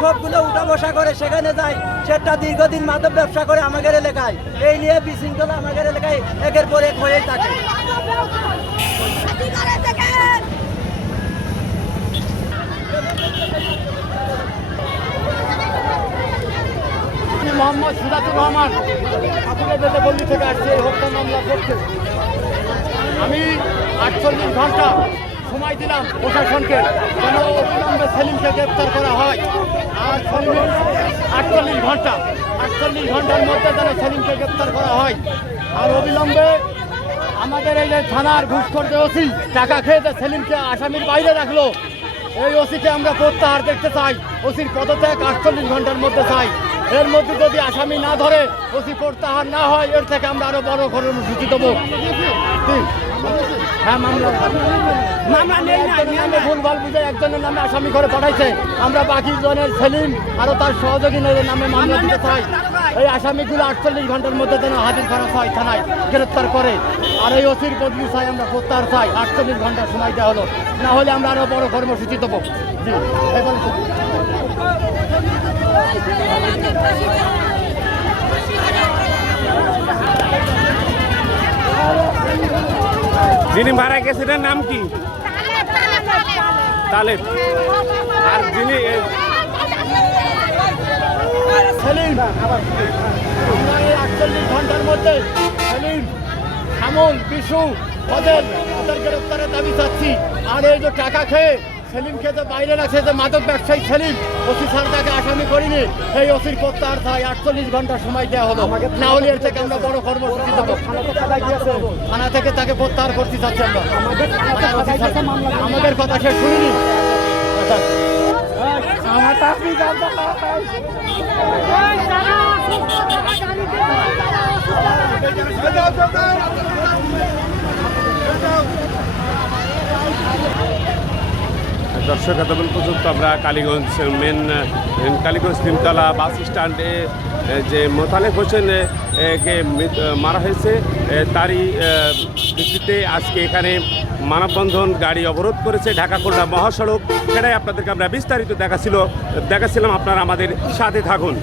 সবগুলো উঠা বসা করে সেখানে যায়। সেটা দীর্ঘদিন মাদক ব্যবসা করে আমাদের এলাকায়। এই নিয়ে বিশৃঙ্খলা আমাদের এলাকায় একের পর এক হয়েই থাকে। মোহাম্মদ সিরাজুর রহমান ঠাকুরের বেদে বল্লি থেকে আসছে, এই হত্যা মামলা করছে। আমি আটচল্লিশ ঘণ্টা সময় দিলাম প্রশাসনকে, যেন অবিলম্বে সেলিমকে গ্রেপ্তার করা হয়। আর সেলিমের আটচল্লিশ ঘণ্টা, আটচল্লিশ ঘণ্টার মধ্যে যেন সেলিমকে গ্রেপ্তার করা হয়। আর অবিলম্বে আমাদের এই যে থানার ঘুষখোর যে ওসি, টাকা খেয়ে সেলিমকে আসামির বাইরে রাখল, এই ওসিকে আমরা প্রত্যাহার দেখতে চাই। ওসির পদত্যাগ আটচল্লিশ ঘণ্টার মধ্যে চাই। এর মধ্যে যদি আসামি না ধরে ওসি প্রত্যাহার না হয় এর থেকে আমরা আরও বড় কর্মসূচি দেবো হ্যাঁ মামলা। মামলা নেই নামে ভুলভাল বুঝে একজনের নামে আসামি করে পাঠাইছে। আমরা বাকি জনের সেলিম তার সহযোগীদের নামে মামলা দিতে চাই। এই আসামিগুলো আটচল্লিশ ঘণ্টার মধ্যে যেন হাজির করা হয় থানায় গ্রেপ্তার করে। আর এই ওসির বদলি চাই আমরা প্রত্যাহার চাই। আটচল্লিশ ঘণ্টা সময় দেওয়া হলো। না হলে আমরা আরও বড় কর্মসূচি দেবো। জি এবার যিনি মারা গেছেন নাম কি? তালেব। আর যিনি সেলিম। আমরা এই আটচল্লিশ ঘণ্টার আমল বিশু ওদের ওদের দাবি চাচ্ছি। আর এই যে টাকা খেয়ে সেলিমকে যে বাইরে রাখছে যে মাদক ব্যবসায়ী সেলিম। ওসি স্যার তাকে আসামি করিনি। এই ওসির প্রত্যাহার চাই আটচল্লিশ ঘণ্টা সময় দেওয়া হলো। না হলে এর থেকে আমরা বড় কর্মসূচি দেবো। থানা থেকে তাকে প্রত্যাহার করতে চাচ্ছি আমরা। আমাদের কথা সে শুনিনি। আমার দর্শক, এতক্ষণ পর্যন্ত আমরা কালীগঞ্জ মেন কালীগঞ্জ নিমতলা বাস স্ট্যান্ডে যে মোতালেব হোসেন কে মারা হয়েছে তারই ভিত্তিতে আজকে এখানে মানববন্ধন গাড়ি অবরোধ করেছে ঢাকা খুলনা মহাসড়ক। সেটাই আপনাদেরকে আমরা বিস্তারিত দেখাছিল, দেখাছিলাম, আপনারা আমাদের সাথে থাকুন।